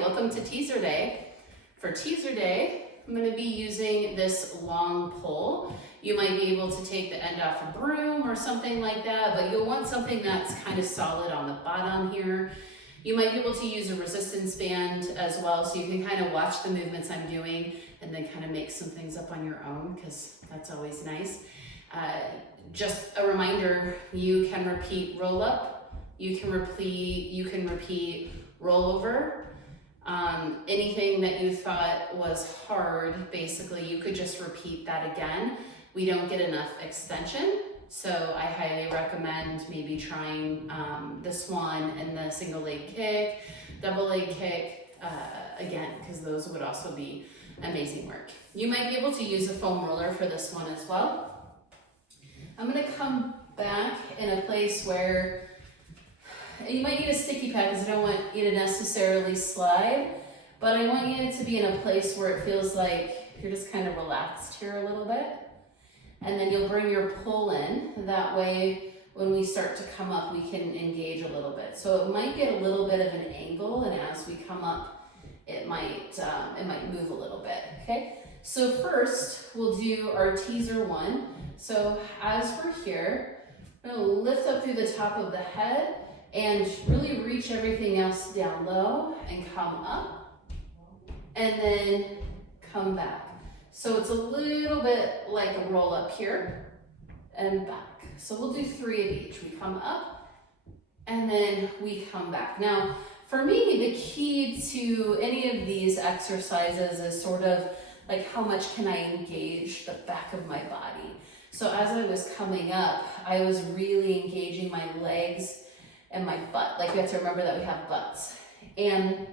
welcome to teaser day. For teaser day, I'm going to be using this long pole. You might be able to take the end off a broom or something like that, but you'll want something that's kind of solid on the bottom here. You might be able to use a resistance band as well, so you can kind of watch the movements I'm doing and then kind of make some things up on your own, because that's always nice. Just a reminder, you can repeat roll up, you can repeat roll over. Anything that you thought was hard, basically, you could just repeat that again. We don't get enough extension, so I highly recommend maybe trying the swan and the single leg kick, double leg kick again, because those would also be amazing work. You might be able to use a foam roller for this one as well. I'm going to come back in a place where you might need a sticky pad because I don't want you to necessarily slide, but I want you to be in a place where it feels like you're just kind of relaxed here a little bit. And then you'll bring your pull in. That way, when we start to come up, we can engage a little bit. So it might get a little bit of an angle, and as we come up, it might move a little bit, okay? So first, we'll do our teaser one. So as we're here, we're gonna lift up through the top of the head and really reach everything else down low and come up and then come back. So it's a little bit like a roll up here and back. So we'll do 3 of each. We come up and then we come back. Now, for me, the key to any of these exercises is sort of like how much can I engage the back of my body. So as I was coming up, I was really engaging my legs and my butt. Like, we have to remember that we have butts. And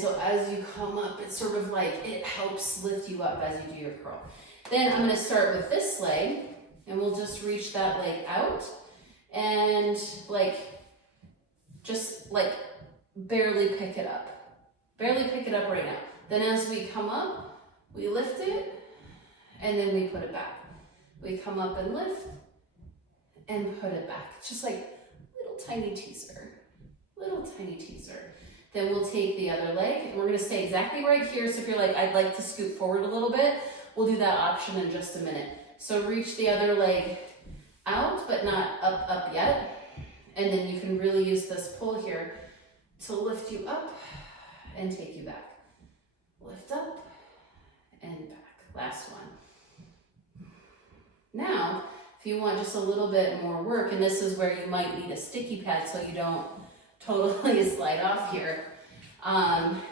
so as you come up, it's sort of like it helps lift you up as you do your curl. Then I'm gonna start with this leg, and we'll just reach that leg out and just barely pick it up. Barely pick it up right now. Then as we come up, we lift it, and then we put it back. We come up and lift, and put it back. It's just like little tiny teaser. Then we'll take the other leg, and we're gonna stay exactly right here. So if you're like, I'd like to scoot forward a little bit, we'll do that option in just a minute. So reach the other leg out, but not up yet. And then you can really use this pull here to lift you up and take you back. Lift up and back. Last one. Now, if you want just a little bit more work, and this is where you might need a sticky pad so you don't totally slide off here,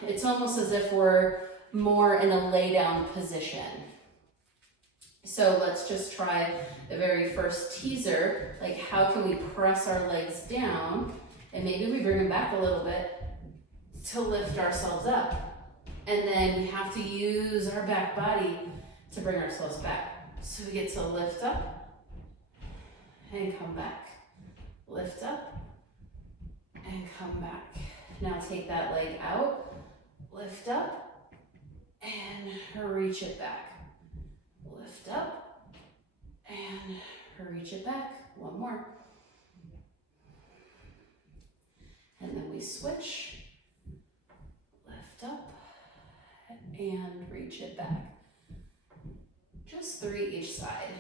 it's almost as if we're more in a lay down position. So let's just try the very first teaser. Like, how can we press our legs down, and maybe we bring them back a little bit to lift ourselves up. And then we have to use our back body to bring ourselves back. So we get to lift up and come back. Lift up and come back. Now take that leg out, lift up, and reach it back. Lift up and reach it back. One more. And then we switch. Lift up and reach it back. Just 3 each side.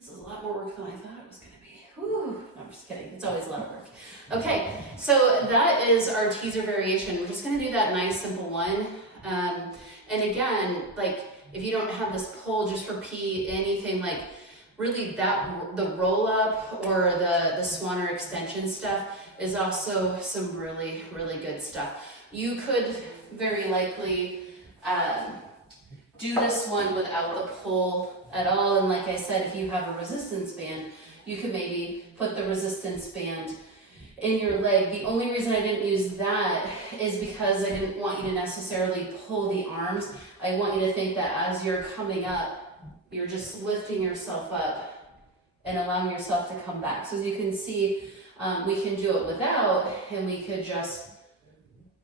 This is a lot more work than I thought it was going to be. Whew. No, I'm just kidding. It's always a lot of work. Okay, so that is our teaser variation. We're just going to do that nice, simple one. And again, like, if you don't have this pull, just repeat anything like really the roll up or the swan or extension stuff is also some really, really good stuff. You could very likely do this one without the pull at all. And like I said, if you have a resistance band, you could maybe put the resistance band in your leg. The only reason I didn't use that is because I didn't want you to necessarily pull the arms. I want you to think that as you're coming up, you're just lifting yourself up and allowing yourself to come back. So as you can see, we can do it without, and we could just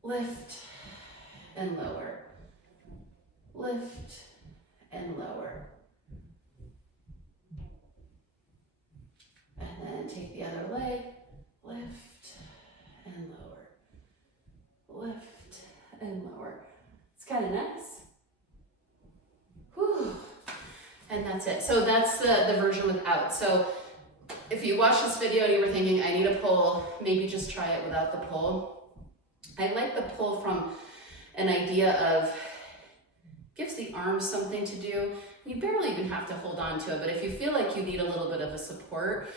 lift and lower. Lift and lower. And then take the other leg, lift and lower. It's kind of nice. Whew. And that's it. So that's the version without. So if you watch this video and you were thinking, I need a pull, maybe just try it without the pull. I like the pull from an idea of, gives the arms something to do. You barely even have to hold on to it, but if you feel like you need a little bit of a support,